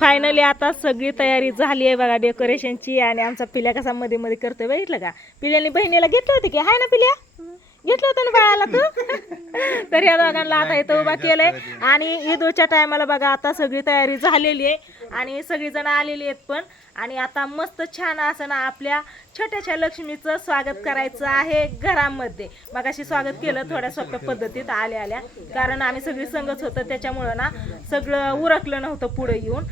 Finally आता सगळी तयारी झाली आहे बघा डेकोरेशनची. आणि आमचा पिल्या कसा मध्ये मध्ये करतोय बघितलं का. पिल्याने बहिणीला घेतलं होतं की हाय ना पिल्या, घेतलं होतं ना बाळाला तू. तर या दोघांना आता इथं उभा केलंय. आणि ईदच्या टायमाला बघा आता सगळी तयारी झालेली आहे आणि सगळीजण आलेली आहेत पण. आणि आता मस्त छान असं ना आपल्या छोट्याशा लक्ष्मीचं स्वागत करायचं आहे घरामध्ये. मग अशी स्वागत केलं थोड्या सोप्या पद्धतीत आल्या आल्या, कारण आम्ही सगळी संगच होतं त्याच्यामुळं ना सगळं उरकलं नव्हतं पुढे येऊन.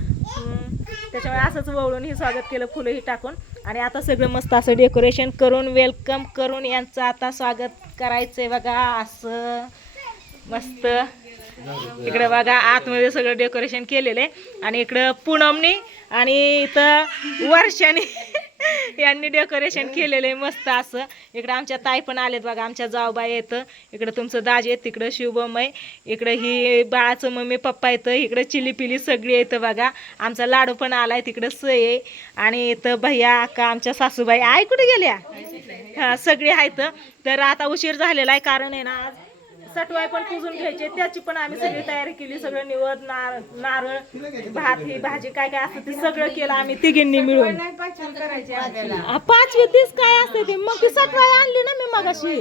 त्याच्यामुळे असंच वळून ही स्वागत केलं फुलंही टाकून. आणि आता सगळं मस्त असं डेकोरेशन करून वेलकम करून यांचं आता स्वागत करायचंय बघा असं मस्त. इकडे बघा आतमध्ये सगळं डेकोरेशन केलेलं आहे. आणि इकडं पूनमनी आणि इथं वर्षाने यांनी डेकोरेशन केलेलं आहे मस्त असं. इकडं आमच्या ताई पण आलेत बघा, आमच्या जाऊबाई येतं. इकडं तुमचं दाजी आहेत, तिकडं शिवबमय, इकडं ही बाळाचं मम्मी पप्पा येतं, इकडं चिली पिली सगळी येतं बघा. आमचा लाडू पण आलाय, तिकडं सय आहे. आणि इथं भैया अक्का आमच्या सासूबाई आई कुठे गेल्या, हा सगळे आहेत. तर आता उशीर झालेला आहे कारण आहे ना आज सटवाय पण पुजून घ्यायचे, त्याची पण आम्ही सगळी तयारी केली. सगळं निवद नारळ भात ही भाजी काय काय असतं ते सगळं केलं आम्ही तिघींनी मिळून. 5वी तीच काय असते ते, मग ती सटवाय आणली ना मी मगाशी.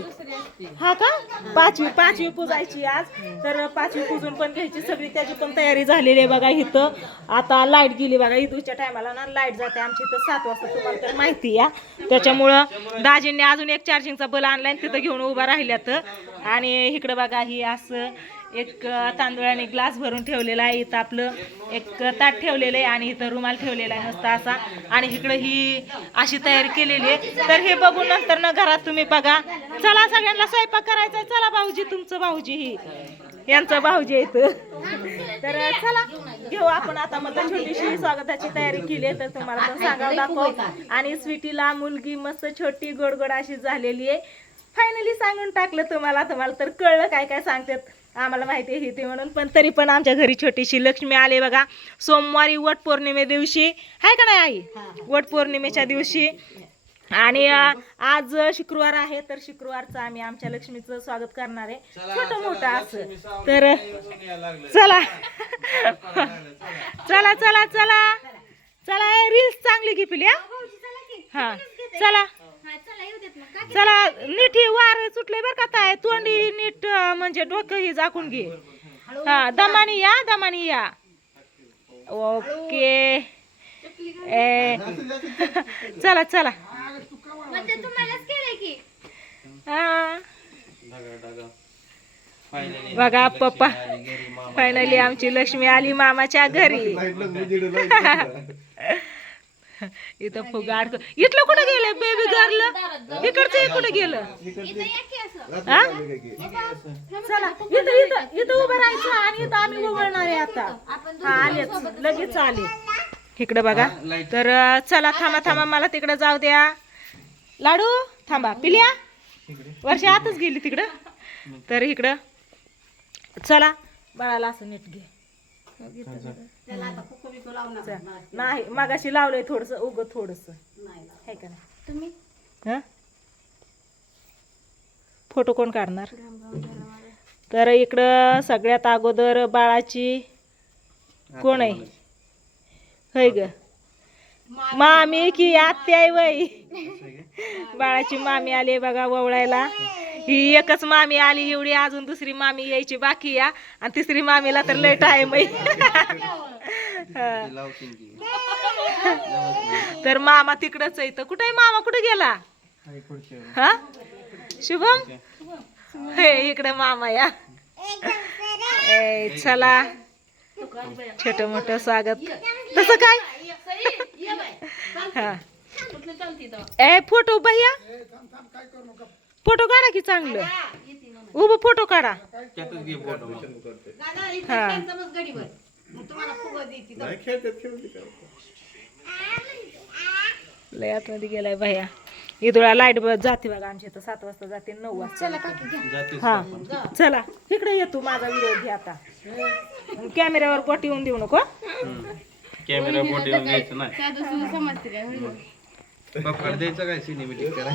हा का 5वी पुजायची आज. तर 5वी पुजून पण घ्यायची सगळी, त्याची पण तयारी झालेली आहे बघा. इथं आता लाईट गेली बघा, ईदच्या टायमाला ना लाईट जाते आमची इथं 7 वाजता, तुम्हाला तर माहिती या. त्याच्यामुळं दाजींनी अजून एक चार्जिंगचा बल आणलाय तिथं घेऊन उभा राहिल्यात. आणि इकडं बघा ही असं एक तांदूळाने ग्लास भरून ठेवलेला आहे. इथं आपलं एक ताट ठेवलेलं आहे आणि इथं रुमाल ठेवलेला आहे मस्त असा. आणि इकडं ही अशी तयारी केलेली आहे. तर हे बघून नंतर ना घरात तुम्ही बघा. चला सगळ्यांना स्वयंपाक करायचा आहे. चला भाऊजी, तुमचं भाऊजी ही यांचं भाऊजी इथं. तर चला घेऊ आपण आता. मग छोटीशी स्वागताची तयारी केली आहे तर तुम्हाला पण सांगावं दाखव. आणि स्वीटीला मुलगी मस्त छोटी गोड अशी झालेली आहे. फायनली सांगून टाकलं तुम्हाला तर कळलं काय काय सांगतात आम्हाला माहिती आहे ते म्हणून. पण तरी पण आमच्या घरी छोटीशी लक्ष्मी आली बघा. सोमवारी वट पौर्णिमे दिवशी आहे का नाही आई, वट पौर्णिमेच्या दिवशी. आणि आज शुक्रवार आहे तर शुक्रवारचं आम्ही आमच्या लक्ष्मीचं स्वागत करणार आहे छोटं मोठं असं. तर चला चला चला चला चला रील्स चांगली घे पिली. हा चला चला, नीट ही वार सुटले बरं का ताय, तोंडी नीट म्हणजे डोकं ही झाकून घे. हा दमानी या. ओके चला चला. हा बघा पप्पा फायनली आमची लक्ष्मी आली मामाच्या घरी. इथं फुगाड इथलं कुठं गेलं बेबी गर्ल, इकडचं कुठं गेलं. चला इथं उभं राहायचं आणि इथं आम्ही उघडणार आहे आता. हा आलेच लगेच आले इकडं बघा. तर चला थांबा मला तिकडं जाऊ द्या. लाडू थांबा, पिल्या वर्षा आतच गेली तिकडं. तर इकडं चला बाळाला असं नीट घे. नाही मागाशी लावलंय थोडस उग थोडस आहे का नाही तुम्ही. फोटो कोण काढणार. तर इकडं सगळ्यात अगोदर बाळाची कोण आहे होय ग, मामी की आत्या आहे वय. बाळाची मामी आली बघा ववळायला. ही एकच मामी आली एवढी, अजून दुसरी मामी यायची बाकी या. आणि तिसरी मामीला तर लय टाइम आहे. तर मामा तिकडच आहे. तर कुठे मामा, कुठे गेला. हा शुभम हे इकडे मामा या. चला छोट मोठं स्वागत तसं काय. हा ए फोटो भैया, फोटो काढा की चांगलं उभं फोटो काढा. लय आतमध्ये गेलाय भैया. इथं लाईट जाते बघा आमच्या इथं 7 वाजता जाते, 9 वाजता. हा चला इकडे येतो, माझा व्हिडिओ घे आता. कॅमेऱ्यावर पोट येऊन देऊ नको. कॅमेरा बोट येऊन द्यायचं नाही. पप्पा द्यायचं काय सिनेमॅटिक करा.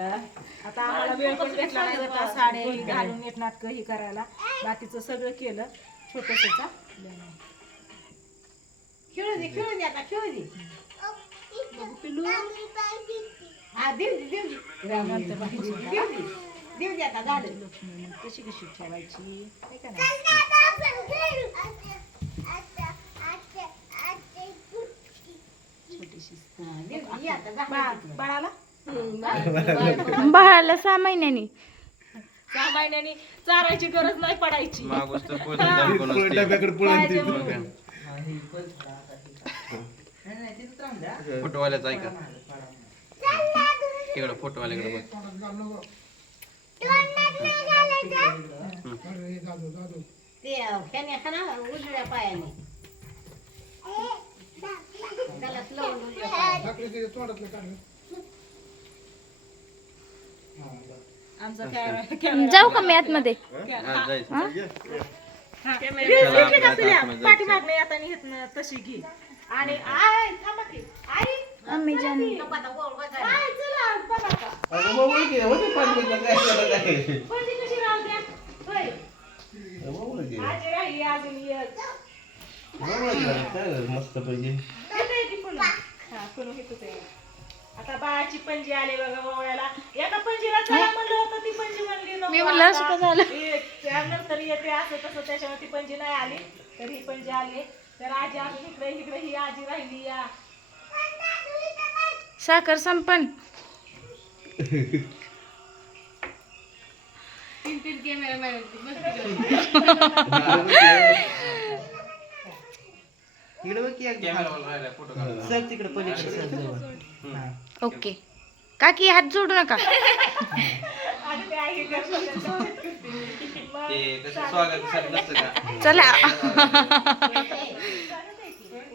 आता आम्हाला वेळ पण भेटला नाही बरं का साड्या ही घालून नीट नाटकं ही करायला. बाकीचं सगळं केलं छोटंसंचा. खेळू दे आता खेळू दे. पिल्लू हा देऊ दे आता झालं. लक्ष्मी मग कशी कशी ठेवायची नाही का नाही? छोटीशी ये आता बाळाला बाळाला 6 महिन्यांनी 6 महिन्यांनी चारायची गरज नाही पडायची. मागूस तर पोलीस दाखवून असते. फोटोवाल्याचा ऐका तिकडं फोटोवाल्याकडे बघ. ते त्याने खाना उजव्या पायाने त्याला लावून उजव्या पायाने. आमचा कॅमेरा जाऊ का मी आतमध्ये? हा, जायचं. पाठीमागणे आता निघत तशी घे. आणि आय थांबा की आई आम्ही जाणू नको आता गोळ बघा. काय चला बघा का कोणती कशी राहू द्या होय आजी राहिली अजून एक येते ती पुन्हा. हा पुन्हा येतच आहे. आता बाळाची पंजी आली बघा ओवळ्याला. एका पंजीला चला म्हणलं होतं ती पंजी म्हणली नको. मी म्हणलं असं का झालं? त्यानंतर येते असं तसं त्याच्यामुळे ती पंजी नाही आली तर ही पंजी आली. तर आजी अजून इकडे इकडे ही आजी राहिली या. साखर संपन. कॅमेरावाला राहिला फोटो काढायला. ओके काकी हात जोडू नका. आणि ते आई करतात. ते कसं स्वागतासाठी नसतं का? चला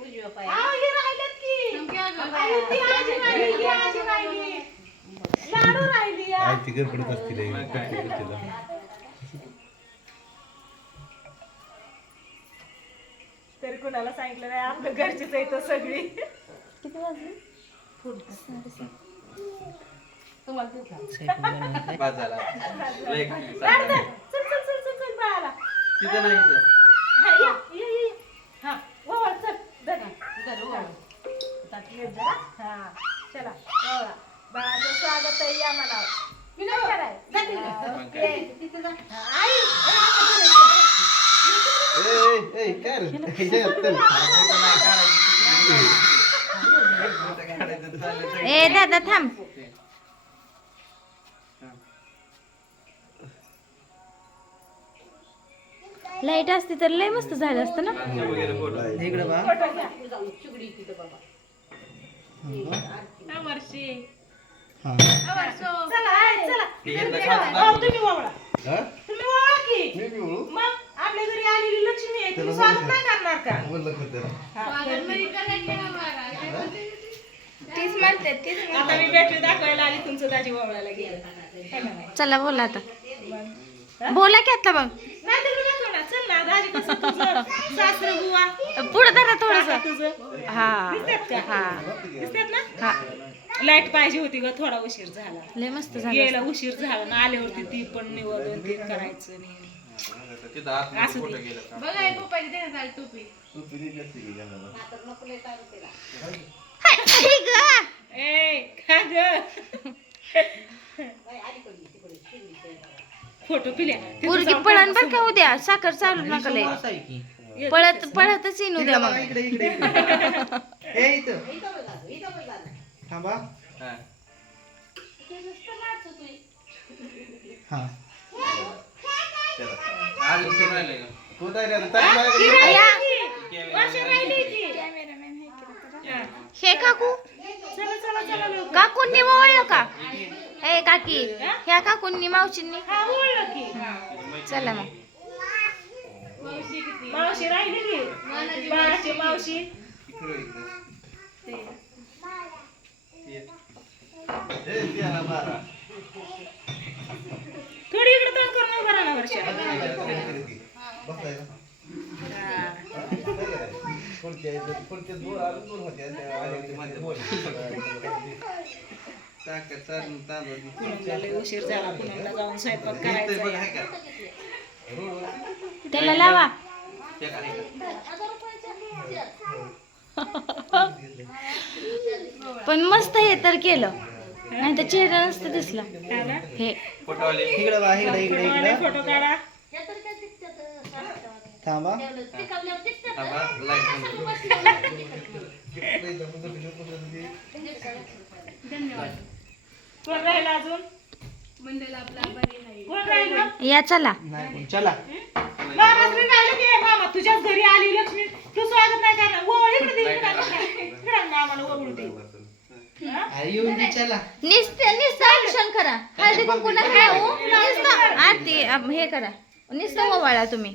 उजव्या पायाने आ, हे राहिलेत की. आई, ती आजी राहिली, ती आजी राहिली. लाडू राहिली या. तरी कुणाला सांगितलं नाही आपलं घरचीच आहे तर सगळी. किती वाजले? बाद झाला. लय खाल्ली लाडू साखर. धर. चल चल चल चल चल बाळाला. तिथं नाही इथं. हा, ये, ये, ये. हा, वळ, चल. धर ना. धर, वळ. ताट लेट जरा. हा, चला, वळा. बाळाचं स्वागत आहे या मला. विनय कराय. जा तिकडे. मग काय? तिथे जा. हा, आई, आता धरायचं. फोटो नाही काढायचे. फोटो काढायचं चालेल. ए दादा थांब. लाईट असती तर लय मस्त झालं असतं ना. वगैरे फोटो. फोटो घ्या. चिगडी तिथे बाबा. चला, आई, चला. ते एकदा तुम्ही खात वळा. तुम्ही वळा. तुम्ही वळा की. मग आपल्या घरी आलेली लक्ष्मी आहे तुम्ही स्वागत नाही करणार का? हा, तीच म्हणते तीच. आता मी बॅटरी दाखवायला आली तुमचं दाजी वळायला गेलं. चला बोला आता. बोला की आता मग. नाही तर मी दाखव ना. चल ना दाजी कसं तुझं सासरं बुवा पुढे धरा थोडस. काका तुझं हा दिसतात का? हा दिसतात ना? हा लाईट पाहिजे होती ग थोडा उशीर झाला. लय मस्त झालं. गेला उशीर झाला ना आल्यावरती ती पण निवडून ते करायचं नाही. तिथं आतमध्ये असू फोटो दे. गेला का? ए का ग फोटो पिल्या पोरगी पळण बर का उद्या. साखर चालू नका लय. पळत पळतच येईन उद्या मग. हा. चला. आज उशीर राहिलंय का? हे काकू चला चला चला लवकर. काकूंनी ओळलं का? ए काकी ह्या काकूंनी मावशींनी. हा बोललो की. चला मग. मावशी राहिली की बाळाची मावशी. इकडं इकडं. थोडी इकडे तोंड करून उभा राहा ना वर्षा. साखर चालून तांदूळ पुनमला लय उशीर झाला पुनमला जाऊन स्वयंपाक करायचा बघ आहे. आहे का त्याला लावा. ते का आहे पण मस्त हे तर केलं नाही तर चेहरा नसतं दिसला हा ना? हे. फोटोवाले फोटोवाले फोटो काढा. थांबा लाईट कोण राहिलं अजून? कोण राहिलं? या चला. चला मामासरी राहिलं की मामा तुझ्याच घरी आली लक्ष्मी तू स्वागत नाही करणार ओ इकडे दे इकडे मामाला ओळखू दे. नुसतं ऍक्शन करा. हळदी कुंकू नका लावू. नुसतं आरती हे करा. नुसतं ओवाळा तुम्ही.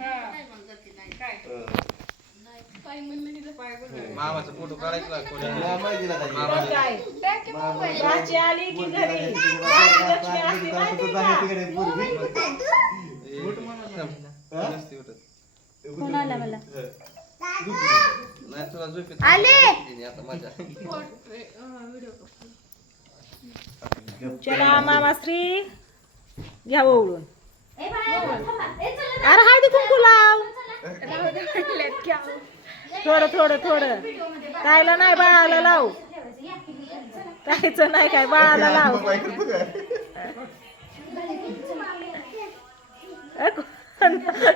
मामाचा फोटो काढायचा कोणी मग काय भाची आली की घरी लक्ष्मी असते माहिती का? कोण आला मला? नाही तुला झोपेत आले. आता माझ्या चला मामाश्री घ्या ओळून. अरे हळदी कुंकू लाव. थोडं थोडं थोडं कायला नाही बाळाला लाव. कायचं नाही काय बाळाला लाव.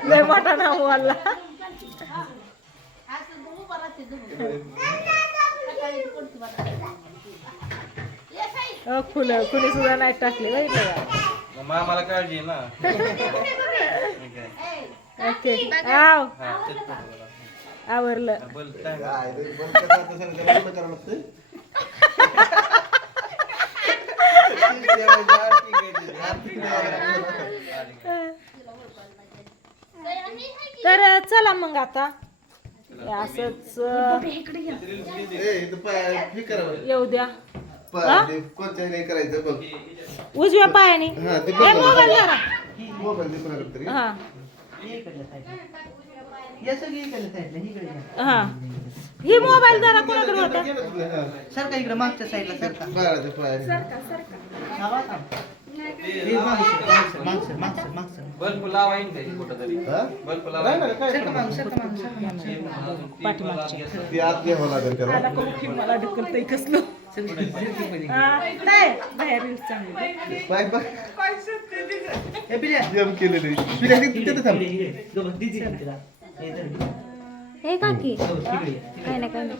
लय मोठा नाव बोलला. फुलं फुले सुद्धा नाही टाकले बघितलं का? मामाला काळजी आहे ना ओके आव हा तेच फोटो काढा. आवरलं. बोल time. तर चला मग आता असंच येऊ द्या. करायचं बघ उजव्या पायाने हा, ते हे मोबाईल जरा मोबाईल दे कोणाकडे तरी. हा हा ही मोबाईल जरा कोणाकडे होता? सरका इकडे मागच्या साईडला सरका बाळाच्या पायाने. मागसर मागसर मागसर बल्ब लावा येईन काही कुठं तरी हा? बल्ब लावा नाही, नाही, काय सरका करणार? माग सरका माग पाठीमागच्या. ते आत घ्यावं लागेल त्याला. आला का उठी मला ढकलतंय कसलं. काय बाहेर रील्स चांगली. पाय पाय ए पिल्या जेम केलेलं आहे. पिढ्या तिथे थांब. दीदी तिला हे धर. हे काकी हो, तिकडे काय नाही काय नाही.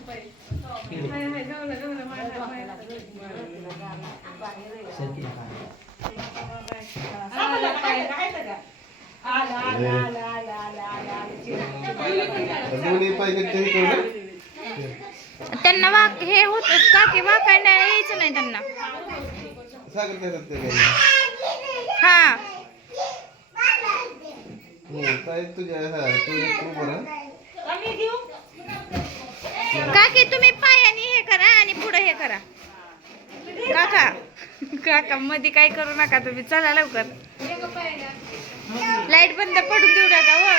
सरकी आला काय राहायचं का? आला आला आला आला आला आला आला. दोन्ही पाय नीट हे करू. त्यांना वाक हे होत काकी वाकायला यायचं नाही त्यांना. सागर काय करते? हा काय तुझ्या हा तू उभं राहा. आम्ही घेऊ. काकी तुम्ही पायाने हे करा आणि पुढे हे करा. काका काका मध्ये काय करू नका तुम्ही. चला लवकर. लाईट बंद पडून देऊ नका हो.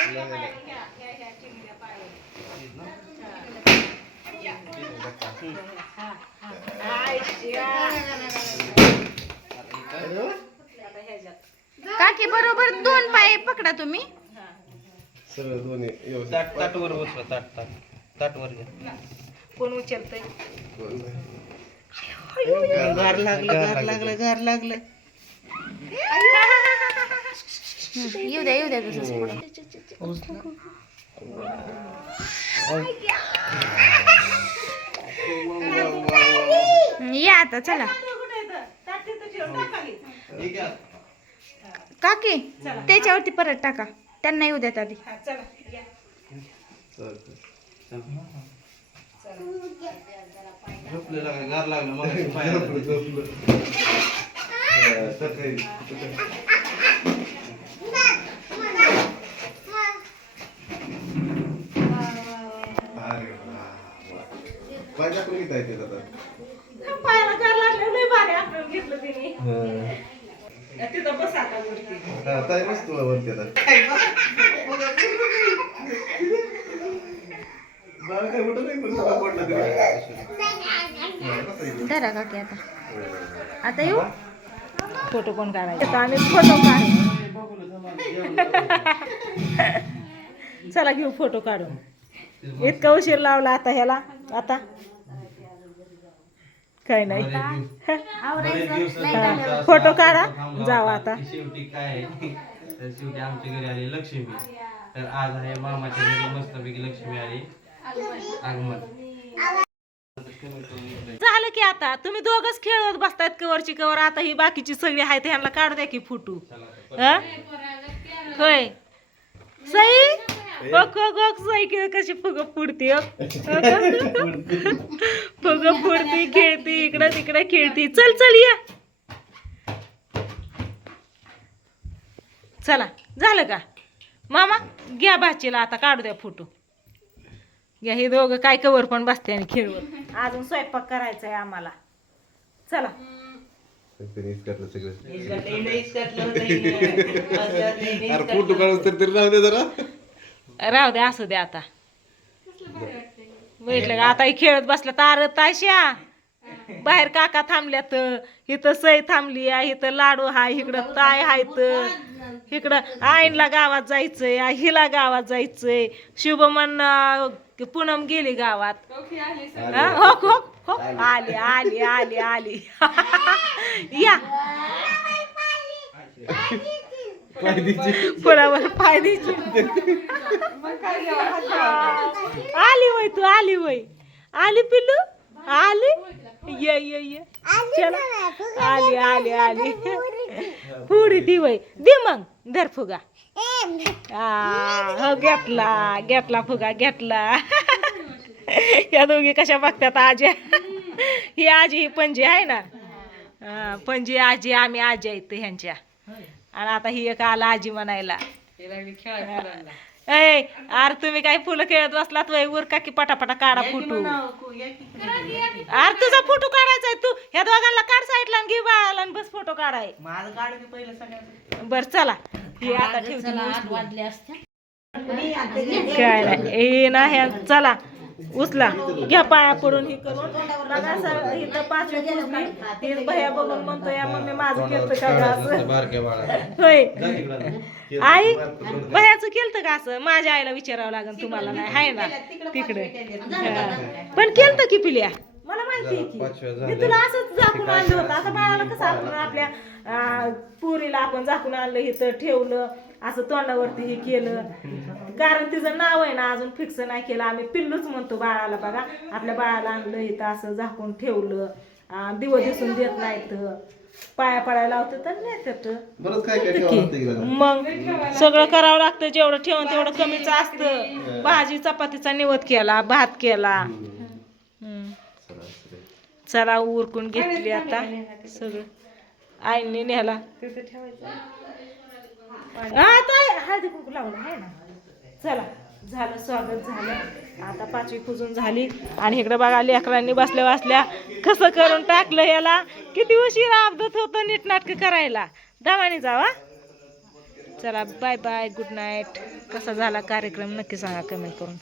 काकी बरोबर 2 पाय पकडा तुम्ही. सरळ दोन्ही व्यवस्थित. ताट ताटवर बसवा ताट ताट ताटवर घ्या कोण उचलतंय? गार लागलं गार लागलं गार लागलं येऊ द्या तसंच पुढं. या आता चला ठीक आहे काकी त्याच्यावरती परत टाका. त्यांना येऊ द्यात आधी. हा, चला या. झोपलेला काय गार लागलं मग पाय पाय टाकून घेता येते आता. पायाला गार लागलं लय भारी आपण घेतलं तिने. तिथं बस आता वरती. हा ताई बसतो वरती आता. बाळ काय मोठं नाही पण तुला पडलं तरी. धरा काकी आता आता येऊ फोटो कोण काढायचा आम्ही फोटो काढू चला घेऊ फोटो काढून इतका उशीर लावला आता ह्याला आता काय नाही फोटो काढा जावा आता शेवटी काय आहे तर शेवटी आमच्या घरी आली लक्ष्मी तर आज आहे मामाच्या घरी मस्तपैकी लक्ष्मी आली आगमन झालं की आता तुम्ही दोघच खेळत बसतायत कवरची कवर आता ही बाकीची सगळी आहेत ह्यांना काढू द्या की फोटो होय सई बघ सई कशी फुग फुडती फुग फुडती खेळती इकडं तिकडे खेळती चल चल या चला झालं का मामा घ्या भाचीला आता काढू द्या फोटो घ्या हे दोघं काय कवर पण बसते आणि खेळवत अजून स्वयंपाक करायचा आहे आम्हाला चला इस्कटलं सगळं. इस्कटलं अरे फोटो काढून तरी राहू दे जरा. राहू दे असू दे आता बघितलं का आता हे खेळत बसला तार ताश्या बाहेर काका थांबल्यात इथं सई थांबली आहे इथं लाडू हाय इकडं ताय हायत इकडं आईनला गावात जायचंय हिला गावात जायचंय शुभमन पूनम गेली गावात हा, हो हो हो आली आली आली आली या पुढावर पाय द्यायची आली वय तू आली वय आली पिल्लू आली ये ये ये चला आली आली आली पुरी दी वय दे मग धर फुगा हो घेतला फुगा घेतला या दोघी कशा बघतात आजी ही आजी ही पणजी आहे ना पणजी आजी आम्ही आजी आहेत ह्यांच्या आणि आता ही एक आला आजी म्हणायला ए अरे तुम्ही काय फुलं खेळत बसलात वय उरका की पटापटा काढा फोटो अरे तुझा फोटो काढायचा आहे तू ह्या दोघांना काढ साईडला घे बाळाला आणि बस फोटो काढाय माझं काढ की पहिलं सगळ्यात. बर चला हे आता ठेवते वाजले असते काय नाही हे ना ह्या चला उचला घ्या पाया पडून हे करून बघा सर इथं 5वी पुजली ती भया बघून म्हणतो या मम्मी माझं केलं का असं बारक्या बाळा होय आई भयाचं केलं का असं माझ्या आईला विचारावं लागेल तुम्हाला नाही हाय ना तिकडे पण केलं की पिल्या मला माहिती आहे की मी तुला असंच झाकून आणलं होतं आता बाळाला कसं आपण आपल्या पुरीला आपण झाकून आणलं इथं ठेवलं असं तोंडावरती हे केलं कारण तिचं नाव आहे ना अजून फिक्स नाही केलं आम्ही पिल्लूच म्हणतो बाळाला बघा आपल्या बाळाला आणलं इथं असं झाकून ठेवलं दिवं दिसून देत नाहीत पाया पडायला लावतं तर नाही त्यात बरंच काय काय ठेवावं लागतं की जरा. मग सगळं करावं लागतं जेवढं ठेवून तेवढं कमीच असतं भाजी चपातीचा निवद केला भात केला चला उरकून घेतली आता सगळं आईने न्याला हळदी कुंकू लावलं आहे ना चला झालं स्वागत झालं आता 5वी पुजून झाली आणि इकडे बघा लेकरांनी बसल्या बसल्या कसं करून टाकलं याला किती उशीर अपघात होतं नीटनाटकं करायला दमाने जावा चला बाय बाय गुड नाईट कसा झाला कार्यक्रम नक्की सांगा कमेंट करून